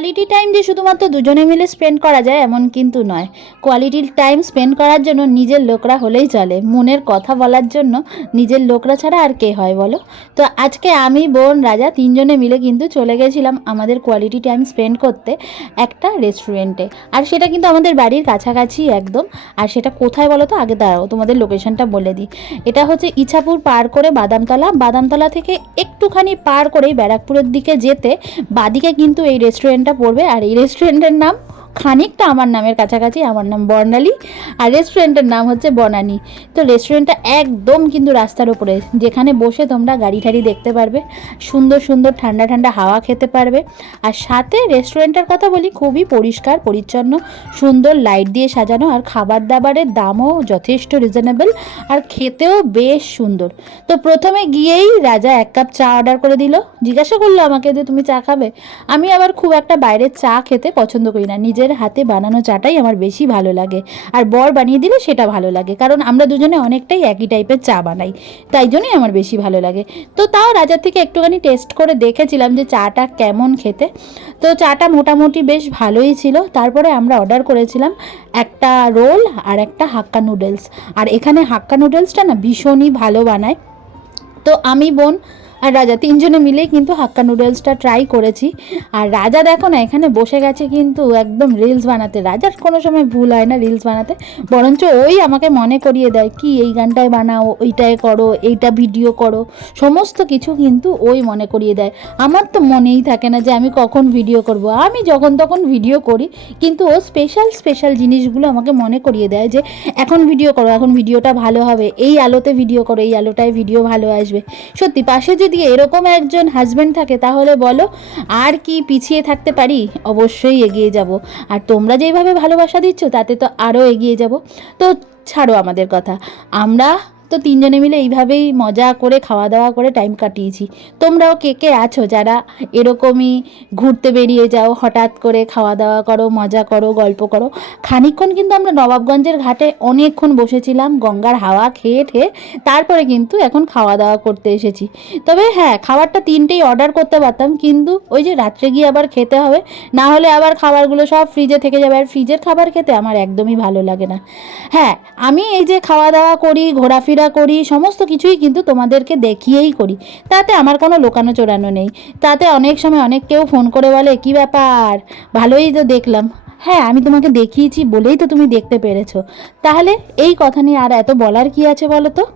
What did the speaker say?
Quality time যে শুধুমাত্র দুজনে মিলে স্পেন্ড করা যায় এমন কিন্তু নয়। কোয়ালিটি টাইম স্পেন্ড করার জন্য নিজের লোকরা হলেই চলে। মনের কথা বলার জন্য নিজের লোকরা ছাড়া আর কে হয় বলো? তো আজকে আমি, বোন, রাজা তিনজনে মিলে কিন্তু চলে গেছিলাম আমাদের কোয়ালিটি টাইম স্পেন্ড করতে একটা রেস্টুরেন্টে আর সেটা কিন্তু আমাদের বাড়ির কাছাকাছি একদম। আর সেটা কোথায় বলো তো? আগে দাঁড়াও, তোমাদের লোকেশনটা বলে দিই। এটা হচ্ছে ইছাপুর পার করে বাদামতলা। বাদামতলা থেকে একটুখানি পার করেই ব্যারাকপুরের দিকে যেতে বাদিকে কিন্তু এই রেস্টুরেন্টটা পড়বে আর এই রেস্টুরেন্টের নাম খানিকটা আমার নামের কাছাকাছি, আমার নাম বর্ণালী আর রেস্টুরেন্টের নাম হচ্ছে বনানী। তো রেস্টুরেন্টটা একদম কিন্তু রাস্তার উপরে, যেখানে বসে তোমরা গাড়ি ঠাড়ি দেখতে পারবে, সুন্দর সুন্দর ঠান্ডা ঠান্ডা হাওয়া খেতে পারবে আর সাথে রেস্টুরেন্টের কথা বলি, খুবই পরিষ্কার, পরিচ্ছন্ন, সুন্দর লাইট দিয়ে সাজানো আর খাবার দাবারের দামও যথেষ্ট রিজনেবল আর খেতেও বেশ সুন্দর। তো প্রথমে গিয়েই রাজা এক কাপ চা অর্ডার করে দিল, জিজ্ঞাসা করল আমাকে যে তুমি চা খাবে? আমি আবার খুব একটা বাইরের চা খেতে পছন্দ করি না নিজের হাতে বানানো চাটাই আমার বেশি ভালো লাগে। আর বর বানিয়ে দিলে সেটা ভালো লাগে, কারণ আমরা দুজনে অনেকটাই একই টাইপের চা বানাই, তাই জন্যই আমার বেশি ভালো লাগে। তো তাও রাজার থেকে একটুখানি টেস্ট করে দেখেছিলাম যে চাটা কেমন খেতে। তো চাটা মোটামুটি বেশ ভালোই ছিল, তারপরে আমরা অর্ডার করেছিলাম একটা রোল আর একটা হাক্কা নুডলস আর এখানে হাক্কা নুডলসটা না ভীষণই ভালো বানায়। তো আমি বোন আর রাজা তিনজনে মিলেই কিন্তু হাক্কা নুডলসটা ট্রাই করেছি। আর রাজা দেখো না, এখানে বসে গেছে কিন্তু একদম রিলস বানাতে। রাজার কোনো সময় ভুল হয় না রিলস বানাতে। বরঞ্চ ওই আমাকে মনে করিয়ে দেয়, কি এই গানটায় বানাও ওইটায় করো, এইটা ভিডিও করো। সমস্ত কিছু কিন্তু ওই মনে করিয়ে দেয়। আমার তো মনেই থাকে না যে আমি কখন ভিডিও করব। আমি যখন তখন ভিডিও করি, কিন্তু ও স্পেশাল স্পেশাল জিনিসগুলো আমাকে মনে করিয়ে দেয় যে, এখন ভিডিও করো, এখন ভিডিওটা ভালো হবে। এই আলোতে ভিডিও করো, এই আলোটায় ভিডিও ভালো আসবে। সত্যি, পাশে যদি এরকম একজন হাজব্যান্ড থাকে, তাহলে বলো, আর কি পিছিয়ে থাকতে পারি? অবশ্যই এগিয়ে যাব। আর তোমরা যেইভাবে ভালোবাসা দিচ্ছ, তাতে তো আরও এগিয়ে যাব। তো ছাড়ো আমাদের কথা। আমরা তো তিনজনে মিলে এইভাবেই মজা করে খাওয়া দাওয়া করে টাইম কাটিয়েছি। তোমরাও কে কে আছো যারা এরকমই ঘুরতে বেরিয়ে যাও, হঠাৎ করে খাওয়া দাওয়া করো, মজা করো, গল্প করো? খানিকক্ষণ কিন্তু আমরা নবাবগঞ্জের ঘাটে অনেকক্ষণ বসেছিলাম, গঙ্গার হাওয়া খেয়ে ঠেয়ে তারপরে কিন্তু এখন খাওয়া দাওয়া করতে এসেছি। তবে হ্যাঁ খাবারটা তিনটেই অর্ডার করতে পারতাম, কিন্তু ওই যে রাত্রে গিয়ে আবার খেতে হবে, না হলে আবার খাবারগুলো সব ফ্রিজে থেকে যাবে। আর ফ্রিজের খাবার খেতে আমার একদমই ভালো লাগে না। হ্যাঁ আমি এই যে খাওয়া দাওয়া করি, ঘোরাফেরা করি, সমস্ত কিছুই কিন্তু তোমাদেরকে দেখিয়েই করি। তাতে আমার কোনো লোকানো চোরানো নেই। তাতে অনেক সময় অনেক কেউ ফোন করে বলে, কি ব্যাপার? ভালোই তো দেখলাম। হ্যাঁ আমি তোমাকে দেখিয়েছি বলেই তো তুমি দেখতে পেরেছ। তাহলে এই কথা নিয়ে আর এত বলার কি আছে বলো তো?